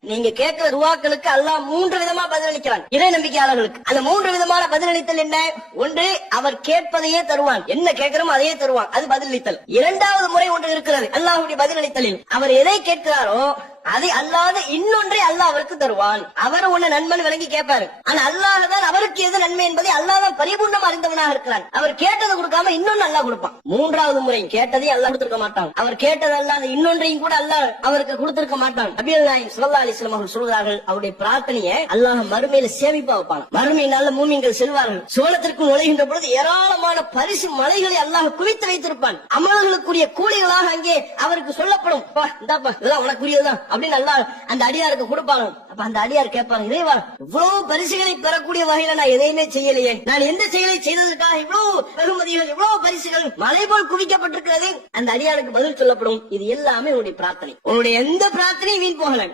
நீங்க கேட்கிற துவாக்களுக்கு அல்லாஹ் மூன்று விதமா பதிலளிக்கிறான். இறை நம்பிக்கையாளர்களுக்கு. அந்த மூன்று விதமான பதிலளித்தல் என்ன? ஒன்று அவர் கேட்பதையே தருவான். என்ன கேட்கிறோமோ அதையே தருவான். அது பதிலளித்தல். இரண்டாவது முறை ஒன்று இருக்கிறது. அல்லாஹுடைய பதிலளித்தலில். அவர் எதை கேட்கிறாரோ அதை அல்லாத இன்னொன்றை அல்லாஹ் அவருக்கு தருவான். அவர் உன்னை நண்பன் விளங்கி கேட்பாரு. ஆனா அல்லாஹ் தான் அவருக்கு எது நன்மை என்பதை அல்லாதான் பரிபூர்ணம் அறிந்தவனாக இருக்கிறான். அவர் கேட்டதை கொடுக்காம இன்னொன்னு அல்லா கொடுப்பான். மூன்றாவது முறை கேட்டதை அல்லா கொடுத்திருக்க மாட்டான். அவர் கேட்டதல்லாத இன்னொன்றையும் கூட அல்லாஹ் அவருக்கு கொடுத்திருக்க மாட்டான். அபியல் நாயகம் சுல்லா அலைஹி அவர்கள் சொல்கிறார்கள் அவருடைய பிரார்த்தனையை அல்லாஹ் மறுமையில சேமிப்பா வைப்பான். மறுமை நல்ல மூமிங்கள் செல்வார்கள். சோழத்திற்கு நுழைகின்ற பொழுது ஏராளமான பரிசு மலைகளை அல்லாஹ் குவித்து வைத்திருப்பான். அமல்களுக்குரிய கூலிகளாக அங்கே அவருக்கு சொல்லப்படும். இந்தாப்பா இதெல்லாம் உனக்குரியதுதான் அப்படின்னு அல்லாஹ் அந்த அடியாருக்கு கொடுப்பாங்க. அப்ப அந்த அடியார் கேட்பாங்க இறைவா இவ்வளவு பரிசுகளை பெறக்கூடிய வகையில நான் எதையுமே செய்யலையே. நான் எந்த செயலை செய்ததற்காக இவ்வளவு வெகுமதிகள் இவ்வளவு பரிசுகள் மலை போல் குவிக்கப்பட்டிருக்கிறது? அந்த அடியாருக்கு பதில் சொல்லப்படும். இது எல்லாமே உன்னுடைய பிரார்த்தனை. உன்னுடைய எந்த பிரார்த்தனையும் வீண் போகல.